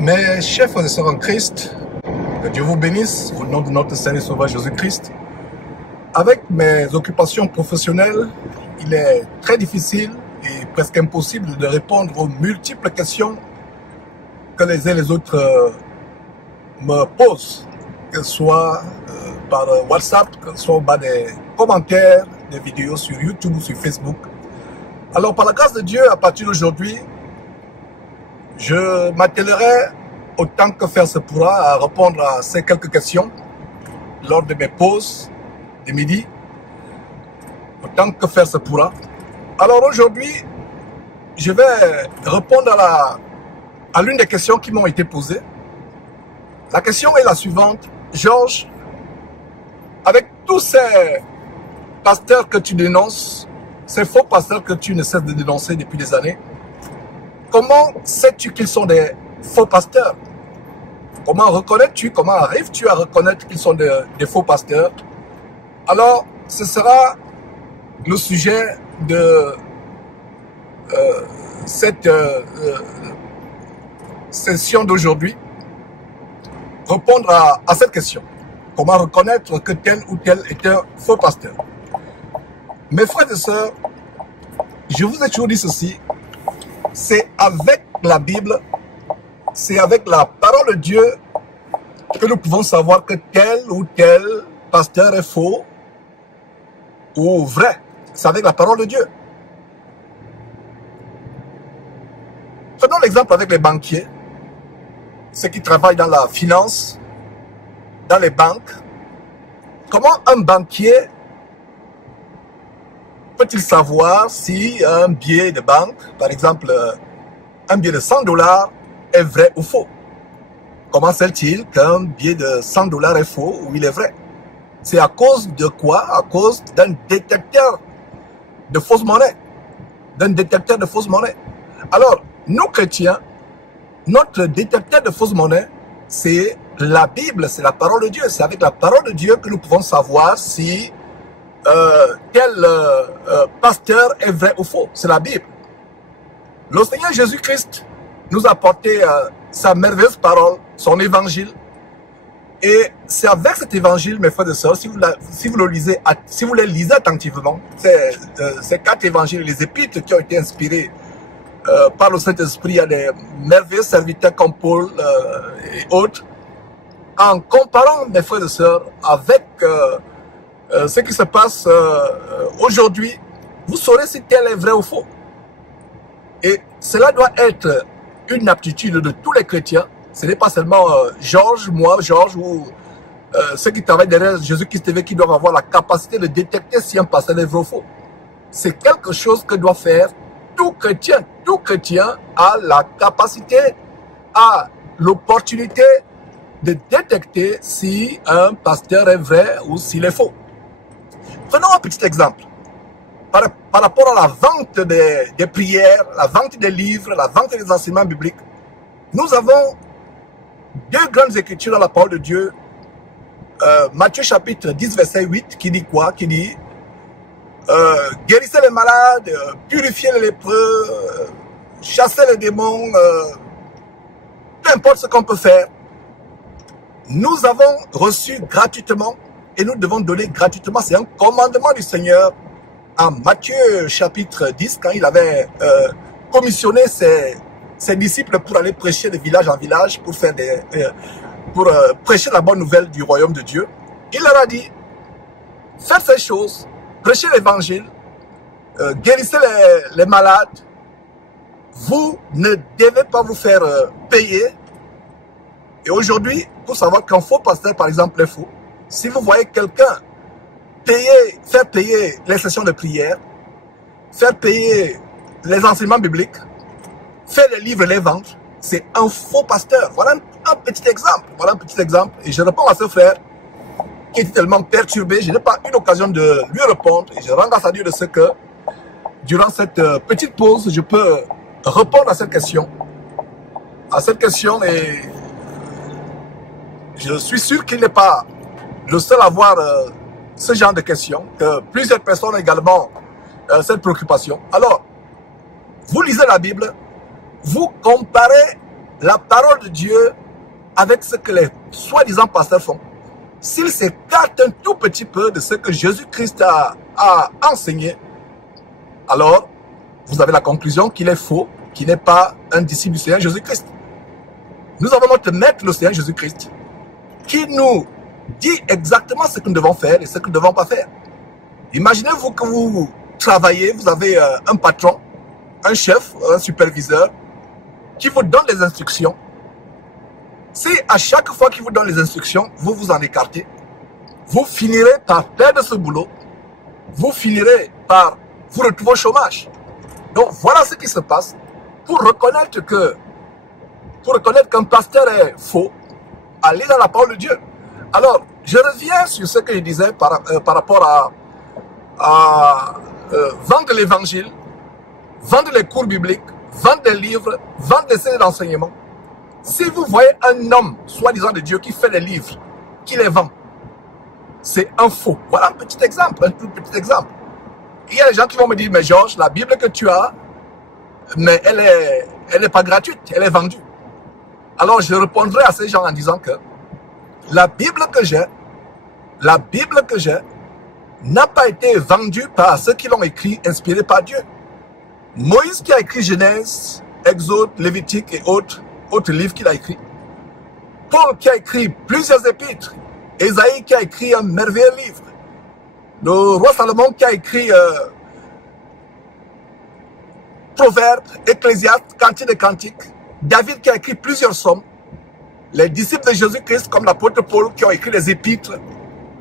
Mes chers frères et sœurs en Christ, que Dieu vous bénisse au nom de notre Seigneur et Sauveur Jésus-Christ. Avec mes occupations professionnelles, il est très difficile et presque impossible de répondre aux multiples questions que les uns et les autres me posent, que ce soit par WhatsApp, que ce soit au bas des commentaires, des vidéos sur YouTube ou sur Facebook. Alors par la grâce de Dieu, à partir d'aujourd'hui, je m'attellerai autant que faire se pourra à répondre à ces quelques questions lors de mes pauses de midi, autant que faire se pourra. Alors aujourd'hui, je vais répondre à l'une des questions qui m'ont été posées. La question est la suivante. Georges, avec tous ces pasteurs que tu dénonces, ces faux pasteurs que tu ne cesses de dénoncer depuis des années, comment sais-tu qu'ils sont des faux pasteurs? Comment reconnais-tu, comment arrives-tu à reconnaître qu'ils sont des faux pasteurs? Alors, ce sera le sujet de cette session d'aujourd'hui. Répondre à cette question. Comment reconnaître que tel ou tel est un faux pasteur? Mes frères et sœurs, je vous ai toujours dit ceci. C'est avec la Bible, c'est avec la parole de Dieu que nous pouvons savoir que tel ou tel pasteur est faux ou vrai. C'est avec la parole de Dieu. Prenons l'exemple avec les banquiers, ceux qui travaillent dans la finance, dans les banques. Comment un banquier peut-il savoir si un billet de banque, par exemple un billet de 100 $ est vrai ou faux? Comment sait-il qu'un billet de 100 $ est faux ou il est vrai? C'est à cause de quoi? À cause d'un détecteur de fausses monnaies. D'un détecteur de fausses monnaies. Alors, nous chrétiens, notre détecteur de fausses monnaies, c'est la Bible, c'est la parole de Dieu. C'est avec la parole de Dieu que nous pouvons savoir si tel pasteur est vrai ou faux. C'est la Bible. Le Seigneur Jésus-Christ nous a apporté sa merveilleuse parole, son évangile. Et c'est avec cet évangile, mes frères et sœurs, si vous le lisez, si vous les lisez attentivement, ces 4 évangiles, les épîtres qui ont été inspirés par le Saint-Esprit, il y a des merveilleux serviteurs comme Paul et autres. En comparant, mes frères et sœurs, avec ce qui se passe aujourd'hui, vous saurez si tel est vrai ou faux. Et cela doit être une aptitude de tous les chrétiens. Ce n'est pas seulement Georges, moi, Georges, ou ceux qui travaillent derrière Jésus-Christ TV qui doivent avoir la capacité de détecter si un pasteur est vrai ou faux. C'est quelque chose que doit faire tout chrétien. Tout chrétien a la capacité, a l'opportunité de détecter si un pasteur est vrai ou s'il est faux. Prenons un petit exemple. Par rapport à la vente des prières, la vente des livres, la vente des enseignements bibliques, nous avons 2 grandes écritures dans la parole de Dieu. Matthieu chapitre 10, verset 8, qui dit quoi? Qui dit guérissez les malades, purifiez les lépreux, chassez les démons, peu importe ce qu'on peut faire. Nous avons reçu gratuitement et nous devons donner gratuitement. C'est un commandement du Seigneur en Matthieu chapitre 10, quand il avait commissionné ses disciples pour aller prêcher de village en village, pour prêcher la bonne nouvelle du royaume de Dieu. Il leur a dit, faites ces choses, prêchez l'évangile, guérissez les malades, vous ne devez pas vous faire payer. Et aujourd'hui, pour savoir qu'un faux pasteur, par exemple, est faux, si vous voyez quelqu'un faire payer les sessions de prière, faire payer les enseignements bibliques, faire les livres et les vendre, c'est un faux pasteur. Voilà un petit exemple. Voilà un petit exemple. Et je réponds à ce frère qui était tellement perturbé. Je n'ai pas eu l'occasion de lui répondre. Et je rends grâce à Dieu de ce que, durant cette petite pause, je peux répondre à cette question. Et je suis sûr qu'il n'est pas le seul à avoir ce genre de questions, que plusieurs personnes ont également cette préoccupation. Alors, vous lisez la Bible, vous comparez la parole de Dieu avec ce que les soi-disant pasteurs font, s'ils s'écartent un tout petit peu de ce que Jésus-Christ a enseigné, alors vous avez la conclusion qu'il est faux, qu'il n'est pas un disciple du Seigneur Jésus-Christ. Nous avons notre maître, le Seigneur Jésus-Christ, qui nous dit exactement ce que nous devons faire et ce que nous ne devons pas faire. Imaginez-vous que vous travaillez, vous avez un patron, un chef, un superviseur, qui vous donne des instructions. Si à chaque fois qu'il vous donne les instructions, vous vous en écartez, vous finirez par perdre ce boulot, vous finirez par vous retrouver au chômage. Donc voilà ce qui se passe pour reconnaître qu'un pasteur est faux, allez dans la parole de Dieu. Alors, je reviens sur ce que je disais par rapport à vendre l'évangile, vendre les cours bibliques, vendre des livres, vendre des séries d'enseignement. Si vous voyez un homme, soi-disant de Dieu, qui fait des livres, qui les vend, c'est un faux. Voilà un petit exemple, un tout petit exemple. Il y a des gens qui vont me dire, mais Georges, la Bible que tu as, mais elle est pas gratuite, elle est vendue. Alors je répondrai à ces gens en disant que la Bible que j'ai n'a pas été vendue par ceux qui l'ont écrit, inspiré par Dieu. Moïse qui a écrit Genèse, Exode, Lévitique et autres livres qu'il a écrits. Paul qui a écrit plusieurs épîtres. Ésaïe qui a écrit un merveilleux livre. Le roi Salomon qui a écrit Proverbes, Ecclésiaste, Cantique des Cantiques. David qui a écrit plusieurs psaumes. Les disciples de Jésus-Christ comme l'apôtre Paul qui ont écrit les épîtres.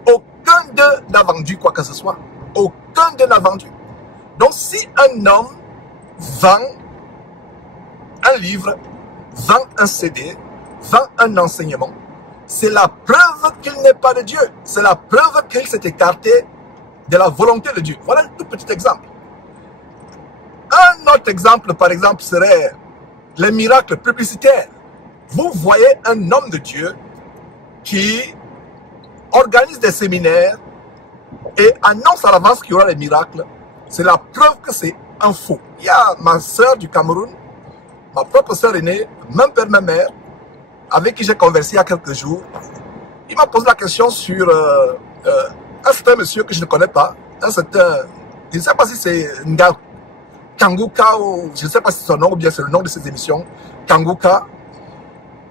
Aucun d'eux n'a vendu quoi que ce soit. Aucun d'eux n'a vendu. Donc si un homme vend un livre, vend un CD, vend un enseignement, c'est la preuve qu'il n'est pas de Dieu. C'est la preuve qu'il s'est écarté de la volonté de Dieu. Voilà un tout petit exemple. Un autre exemple, par exemple, serait les miracles publicitaires. Vous voyez un homme de Dieu qui organise des séminaires et annonce à l'avance qu'il y aura des miracles. C'est la preuve que c'est un faux. Il y a ma soeur du Cameroun, ma propre soeur aînée, même père, même mère, avec qui j'ai conversé il y a quelques jours. Il m'a posé la question sur un certain monsieur que je ne connais pas, un certain, je ne sais pas si c'est Kanguka ou je ne sais pas si c'est son nom ou bien c'est le nom de ses émissions, Kanguka.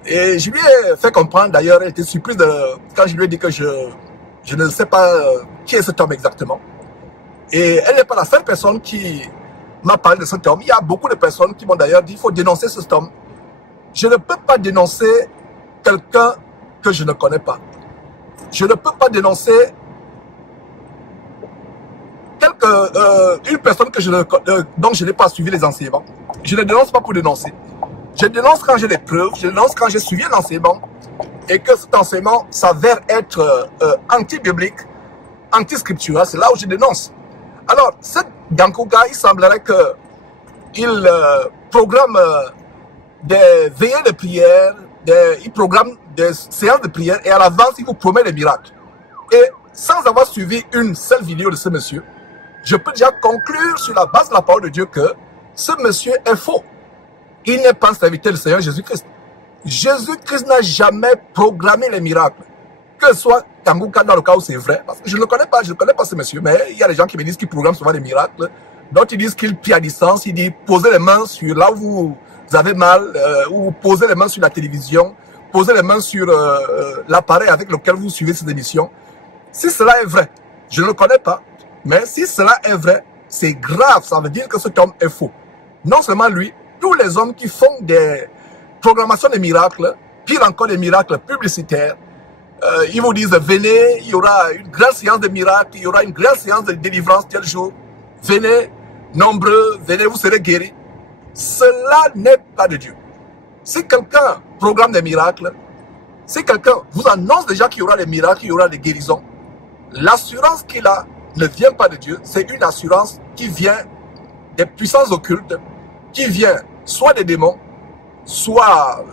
Et je lui ai fait comprendre, d'ailleurs, elle était surprise quand je lui ai dit que je ne sais pas qui est cet homme exactement. Et elle n'est pas la seule personne qui m'a parlé de cet homme. Il y a beaucoup de personnes qui m'ont d'ailleurs dit qu'il faut dénoncer cet homme. Je ne peux pas dénoncer quelqu'un que je ne connais pas. Je ne peux pas dénoncer une personne dont je n'ai pas suivi les enseignements. Je ne dénonce pas pour dénoncer. Je dénonce quand j'ai des preuves, je dénonce quand j'ai suivi un enseignement et que cet enseignement s'avère être anti-biblique, anti-scriptural. C'est là où je dénonce. Alors, ce Gankuga, il semblerait qu'il programme des veillées de prière, il programme des séances de prière et à l'avance, il vous promet des miracles. Et sans avoir suivi une seule vidéo de ce monsieur, je peux déjà conclure sur la base de la parole de Dieu que ce monsieur est faux. Il n'est pas serviteur du Seigneur Jésus-Christ. Jésus-Christ n'a jamais programmé les miracles. Que ce soit Kanguka dans le cas où c'est vrai, parce que je ne le connais pas, je ne connais pas ce monsieur, mais il y a des gens qui me disent qu'il programme souvent des miracles. D'autres ils disent qu'il prie à distance, il dit posez les mains sur là où vous avez mal, ou posez les mains sur la télévision, posez les mains sur l'appareil avec lequel vous suivez cette émission. Si cela est vrai, je ne le connais pas, mais si cela est vrai, c'est grave, ça veut dire que cet homme est faux. Non seulement lui, tous les hommes qui font des programmations de miracles, pire encore des miracles publicitaires, ils vous disent venez, il y aura une grande séance de miracles, il y aura une grande séance de délivrance tel jour, venez, nombreux, venez, vous serez guéris. Cela n'est pas de Dieu. Si quelqu'un programme des miracles, si quelqu'un vous annonce déjà qu'il y aura des miracles, qu'il y aura des guérisons, l'assurance qu'il a ne vient pas de Dieu, c'est une assurance qui vient des puissances occultes, qui vient soit des démons, soit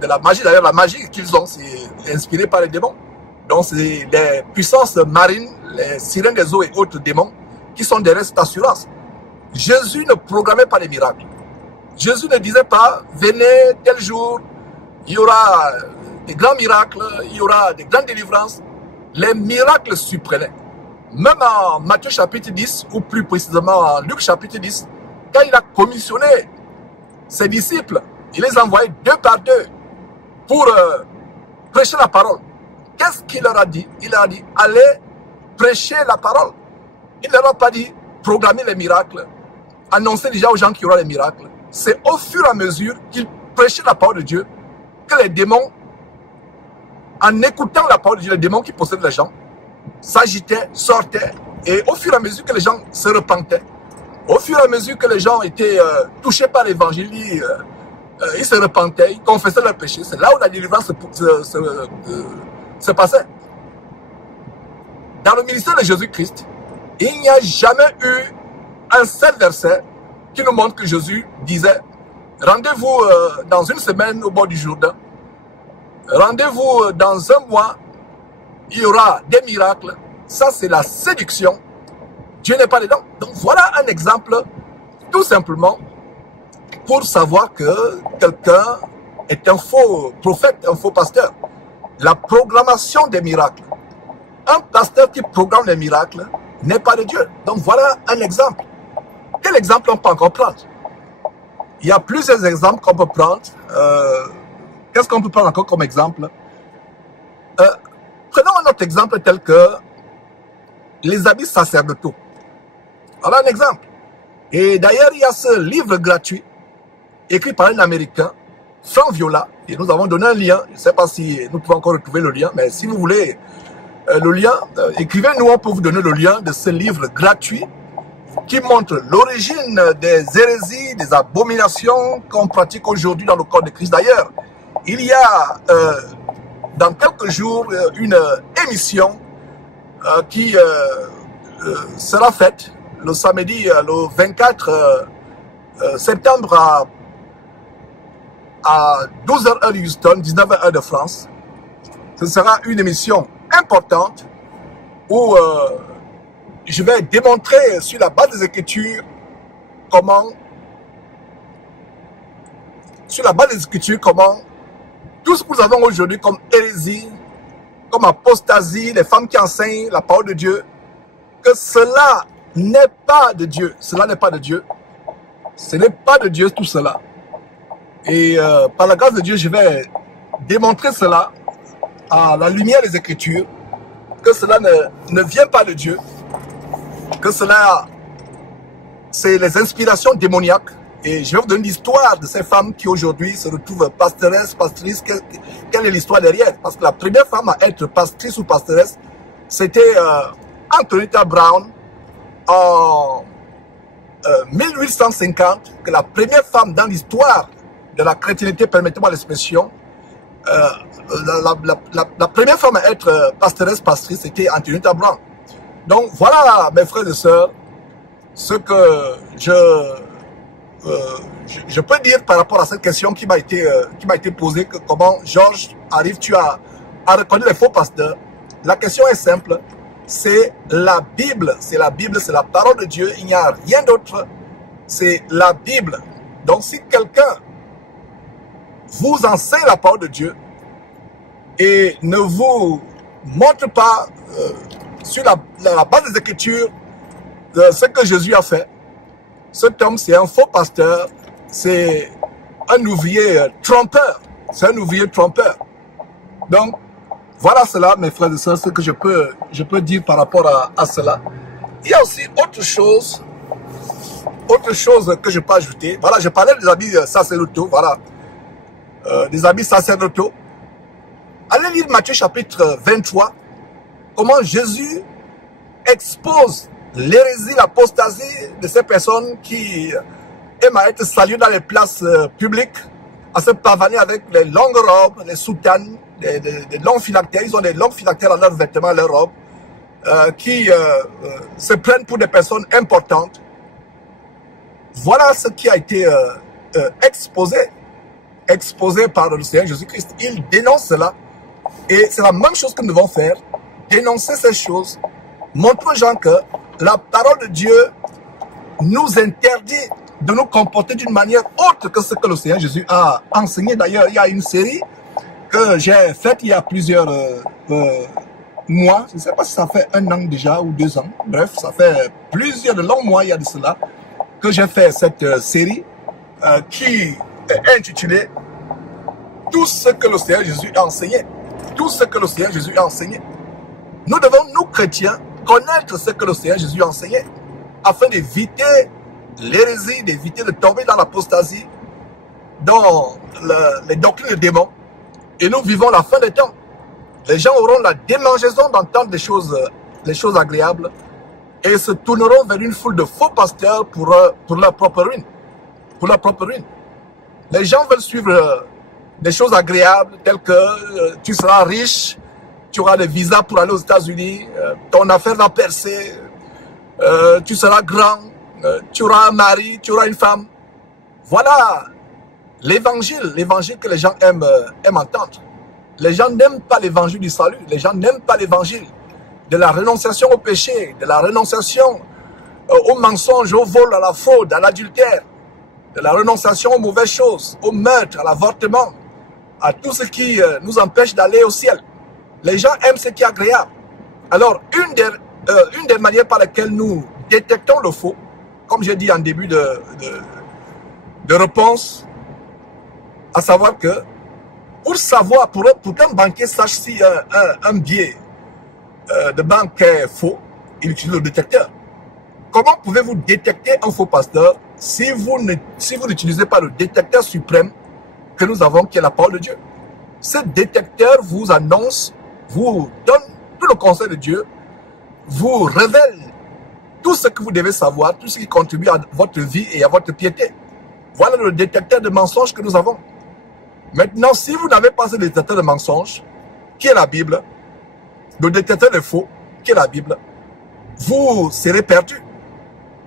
de la magie. D'ailleurs, la magie qu'ils ont, c'est inspiré par les démons. Donc, c'est les puissances marines, les sirènes des eaux et autres démons qui sont derrière cette assurance. Jésus ne programmait pas les miracles. Jésus ne disait pas, venez tel jour, il y aura des grands miracles, il y aura des grandes délivrances. Les miracles surprenaient. Même en Matthieu chapitre 10, ou plus précisément en Luc chapitre 10, quand il a commissionné ses disciples, il les a envoyés deux par deux pour prêcher la parole. Qu'est-ce qu'il leur a dit? Il leur a dit, allez prêcher la parole. Il ne leur a pas dit, programmer les miracles, annoncer déjà aux gens qu'il y aura les miracles. C'est au fur et à mesure qu'ils prêchaient la parole de Dieu que les démons, en écoutant la parole de Dieu, les démons qui possèdent les gens, s'agitaient, sortaient, et au fur et à mesure que les gens se repentaient, au fur et à mesure que les gens étaient touchés par l'évangile, ils se repentaient, ils confessaient leurs péchés. C'est là où la délivrance se passait. Dans le ministère de Jésus-Christ, il n'y a jamais eu un seul verset qui nous montre que Jésus disait « Rendez-vous dans une semaine au bord du Jourdain, rendez-vous dans un mois, il y aura des miracles. » Ça, c'est la séduction. Dieu n'est pas dedans. Donc, voilà un exemple, tout simplement, pour savoir que quelqu'un est un faux prophète, un faux pasteur. La programmation des miracles. Un pasteur qui programme les miracles n'est pas de Dieu. Donc, voilà un exemple. Quel exemple on peut encore prendre? Il y a plusieurs exemples qu'on peut prendre. Qu'est-ce qu'on peut prendre encore comme exemple? Prenons un autre exemple tel que les habits sacerdotaux. Voilà un exemple. Et d'ailleurs, il y a ce livre gratuit, écrit par un Américain, Frank Viola, et nous avons donné un lien. Je ne sais pas si nous pouvons encore retrouver le lien, mais si vous voulez le lien, écrivez-nous, on peut vous donner le lien de ce livre gratuit qui montre l'origine des hérésies, des abominations qu'on pratique aujourd'hui dans le corps de Christ. D'ailleurs, il y a dans quelques jours une émission qui sera faite le samedi, le 24 septembre à 12h heure de Houston, 19h heure de France. Ce sera une émission importante où je vais démontrer sur la base des Écritures comment tout ce que nous avons aujourd'hui comme hérésie, comme apostasie, les femmes qui enseignent la parole de Dieu, que cela n'est pas de Dieu. Cela n'est pas de Dieu. Ce n'est pas de Dieu tout cela. Et par la grâce de Dieu, je vais démontrer cela à la lumière des Écritures, que cela ne vient pas de Dieu, que cela, c'est les inspirations démoniaques. Et je vais vous donner l'histoire de ces femmes qui aujourd'hui se retrouvent pastoresses, pastrices. Quelle est l'histoire derrière? Parce que la première femme à être pastrice ou pastoresse, c'était Antonita Brown en 1850, que la première femme dans l'histoire de la chrétienté, permettez-moi l'expression, la première femme à être pastoresse, pastrice, c'était Antonita Brown. Donc voilà, mes frères et sœurs, ce que je peux dire par rapport à cette question qui m'a été posée, que comment, Georges, arrives-tu à reconnaître les faux pasteurs? La question est simple, c'est la Bible, c'est la parole de Dieu, il n'y a rien d'autre, c'est la Bible. Donc si quelqu'un vous enseigne la parole de Dieu et ne vous montre pas sur la base des Écritures ce que Jésus a fait, cet homme, c'est un faux pasteur, c'est un ouvrier trompeur. C'est un ouvrier trompeur. Donc, voilà cela, mes frères et sœurs, ce que je peux dire par rapport à cela. Il y a aussi autre chose que je peux ajouter. Voilà, je parlais des habits sacerdotaux, voilà. Des habits sacerdotaux. Allez lire Matthieu chapitre 23, comment Jésus expose l'hérésie, l'apostasie de ces personnes qui aiment à être saluées dans les places publiques, à se pavaner avec les longues robes, les soutanes, des longs phylactères. Ils ont des longs phylactères dans leurs vêtements, leurs robes, qui se prennent pour des personnes importantes. Voilà ce qui a été exposé par le Seigneur Jésus-Christ. Il dénonce cela. Et c'est la même chose que nous devons faire, dénoncer ces choses, montrer aux gens que la parole de Dieu nous interdit de nous comporter d'une manière autre que ce que le Seigneur Jésus a enseigné. D'ailleurs, il y a une série que j'ai faite il y a plusieurs mois. Je ne sais pas si ça fait 1 an déjà ou 2 ans. Bref, ça fait plusieurs de longs mois il y a de cela que j'ai fait cette série qui est intitulée Tout ce que le Seigneur Jésus a enseigné. Tout ce que le Seigneur Jésus a enseigné. Nous devons, nous chrétiens, connaître ce que le Seigneur Jésus a enseigné afin d'éviter l'hérésie, d'éviter de tomber dans l'apostasie, dans les doctrines des démons. Et nous vivons la fin des temps. Les gens auront la démangeaison d'entendre les choses agréables et se tourneront vers une foule de faux pasteurs pour leur propre ruine. Pour leur propre ruine. Les gens veulent suivre des choses agréables telles que tu seras riche, tu auras des visas pour aller aux États-Unis, ton affaire va percer, tu seras grand, tu auras un mari, tu auras une femme. Voilà l'évangile que les gens aiment entendre. Les gens n'aiment pas l'évangile du salut, les gens n'aiment pas l'évangile de la renonciation au péché, de la renonciation au mensonge, au vol, à la fraude, à l'adultère, de la renonciation aux mauvaises choses, au meurtre, à l'avortement, à tout ce qui nous empêche d'aller au ciel. Les gens aiment ce qui est agréable. Alors, une des manières par lesquelles nous détectons le faux, comme j'ai dit en début de réponse, à savoir que pour savoir, pour qu'un banquier sache si un billet de banque est faux, il utilise le détecteur. Comment pouvez-vous détecter un faux pasteur si vous n'utilisez pas le détecteur suprême que nous avons, qui est la parole de Dieu? Ce détecteur vous annonce, vous donne tout le conseil de Dieu, vous révèle tout ce que vous devez savoir, tout ce qui contribue à votre vie et à votre piété. Voilà le détecteur de mensonges que nous avons. Maintenant, si vous n'avez pas ce détecteur de mensonges, qui est la Bible, le détecteur de faux, qui est la Bible, vous serez perdu.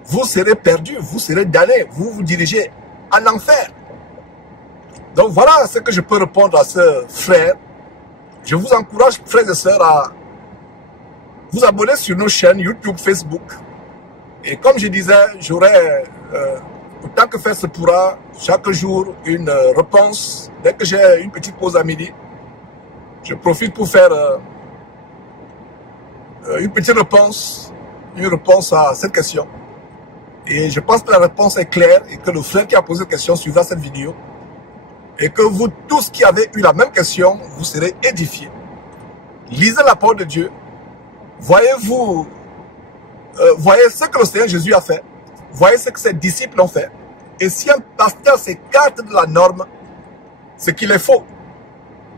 Vous serez perdu, vous serez damné, vous vous dirigez en enfer. Donc voilà ce que je peux répondre à ce frère. Je vous encourage, frères et sœurs, à vous abonner sur nos chaînes YouTube, Facebook. Et comme je disais, j'aurai, autant que faire se pourra, chaque jour une réponse. Dès que j'ai une petite pause à midi, je profite pour faire une petite réponse, à cette question. Et je pense que la réponse est claire et que le frère qui a posé la question suivra cette vidéo. Et que vous tous qui avez eu la même question, vous serez édifiés. Lisez la parole de Dieu. Voyez-vous, voyez ce que le Seigneur Jésus a fait. Voyez ce que ses disciples ont fait. Et si un pasteur s'écarte de la norme, c'est qu'il est faux.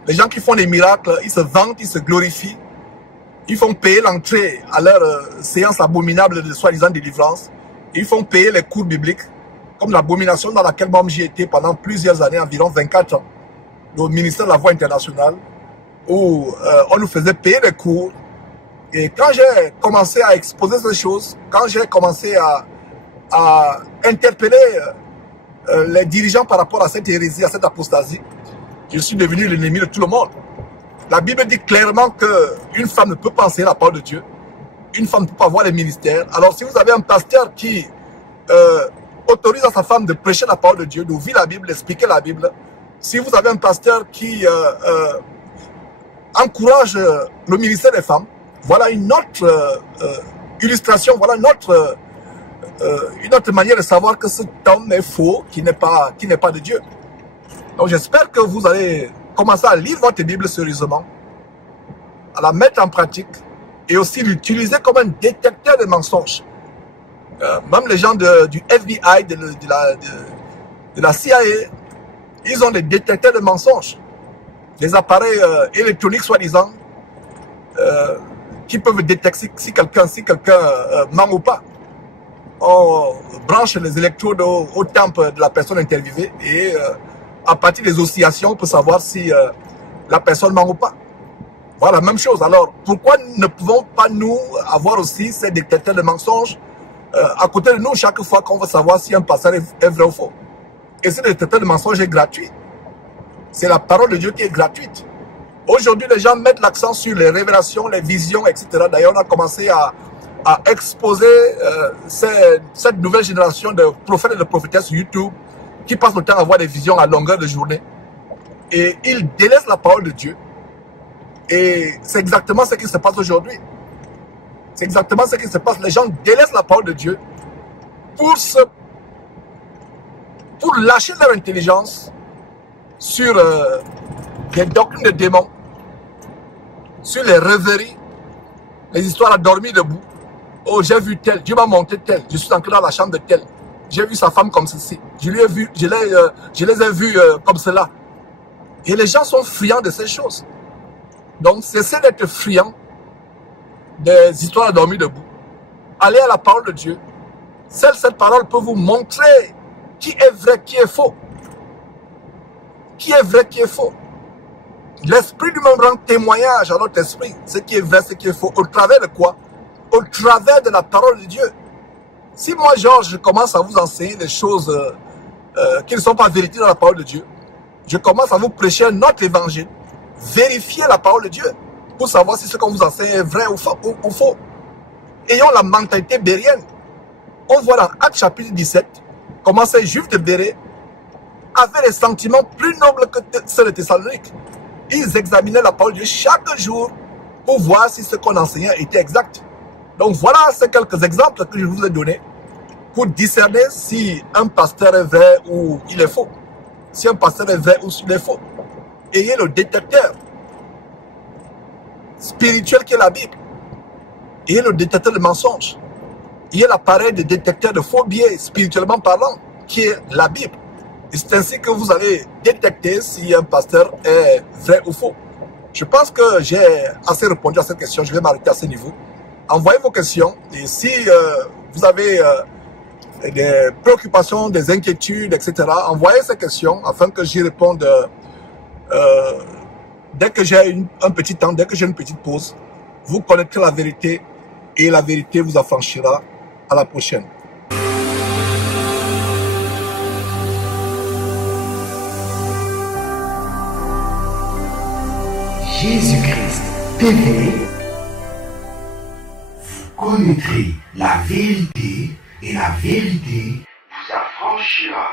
Les gens qui font des miracles, ils se vantent, ils se glorifient. Ils font payer l'entrée à leur séance abominable de soi-disant délivrance. Ils font payer les cours bibliques, comme l'abomination dans laquelle moi j'y étais pendant plusieurs années, environ 24 ans, au ministère de la Voix internationale, où on nous faisait payer les cours. Et quand j'ai commencé à exposer ces choses, quand j'ai commencé à interpeller les dirigeants par rapport à cette hérésie, à cette apostasie, je suis devenu l'ennemi de tout le monde. La Bible dit clairement qu'une femme ne peut pas enseigner la parole de Dieu. Une femme ne peut pas voir les ministères. Alors si vous avez un pasteur qui autorise à sa femme de prêcher la parole de Dieu, d'ouvrir la Bible, d'expliquer la Bible, si vous avez un pasteur qui encourage le ministère des femmes, voilà une autre illustration, voilà une autre manière de savoir que cet homme est faux, qui n'est pas de Dieu. Donc j'espère que vous allez commencer à lire votre Bible sérieusement, à la mettre en pratique et aussi l'utiliser comme un détecteur de mensonges. Même les gens du FBI, de la CIA, ils ont des détecteurs de mensonges. Des appareils électroniques soi-disant qui peuvent détecter si quelqu'un ment ou pas. On branche les électrodes aux tempes de la personne interviewée et à partir des oscillations, on peut savoir si la personne ment ou pas. Voilà, même chose. Alors, pourquoi ne pouvons pas nous avoir aussi ces détecteurs de mensonges à côté de nous chaque fois qu'on veut savoir si un pasteur est vrai ou faux? Et ce détecteur de mensonges est gratuit. C'est la parole de Dieu qui est gratuite. Aujourd'hui, les gens mettent l'accent sur les révélations, les visions, etc. D'ailleurs, on a commencé à exposer cette nouvelle génération de prophètes et de prophétesses sur YouTube qui passent le temps à voir des visions à longueur de journée. et ils délaissent la parole de Dieu. Et c'est exactement ce qui se passe aujourd'hui. C'est exactement ce qui se passe. Les gens délaissent la parole de Dieu pour lâcher leur intelligence sur des doctrines de démons, sur les rêveries, les histoires à dormir debout. Oh, j'ai vu tel, Dieu m'a montré tel, je suis entré dans la chambre de tel, j'ai vu sa femme comme ceci, je les ai vus comme cela. Et les gens sont friands de ces choses. Donc, cessez d'être friands des histoires à dormir debout. Allez à la parole de Dieu. Seule cette parole peut vous montrer qui est vrai, qui est faux. Qui est vrai, qui est faux. L'esprit du monde rend témoignage à notre esprit. Ce qui est vrai, ce qui est faux. Au travers de quoi? Au travers de la parole de Dieu. Si moi, Georges, je commence à vous enseigner des choses qui ne sont pas vérités dans la parole de Dieu, je commence à vous prêcher un autre évangile. Vérifiez la parole de Dieu pour savoir si ce qu'on vous enseigne est vrai ou faux. Ayons la mentalité bérienne. On voit dans Actes chapitre 17 comment ces juifs de Bérée avaient des sentiments plus nobles que ceux de Thessalonique. Ils examinaient la parole de Dieu chaque jour pour voir si ce qu'on enseignait était exact. Donc voilà ces quelques exemples que je vous ai donnés pour discerner si un pasteur est vrai ou il est faux. Si un pasteur est vrai ou s'il est faux. Ayez le détecteur spirituel qui est la Bible. Ayez le détecteur de mensonges. Ayez l'appareil de détecteur de faux biais spirituellement parlant qui est la Bible. Et c'est ainsi que vous allez détecter si un pasteur est vrai ou faux. Je pense que j'ai assez répondu à cette question. Je vais m'arrêter à ce niveau. Envoyez vos questions. Et si vous avez des préoccupations, des inquiétudes, etc., envoyez ces questions afin que j'y réponde dès que j'ai un petit temps, dès que j'ai une petite pause. Vous connaîtrez la vérité et la vérité vous affranchira. À la prochaine. Jésus-Christ TV, vous connaîtrez la vérité et la vérité vous affranchira.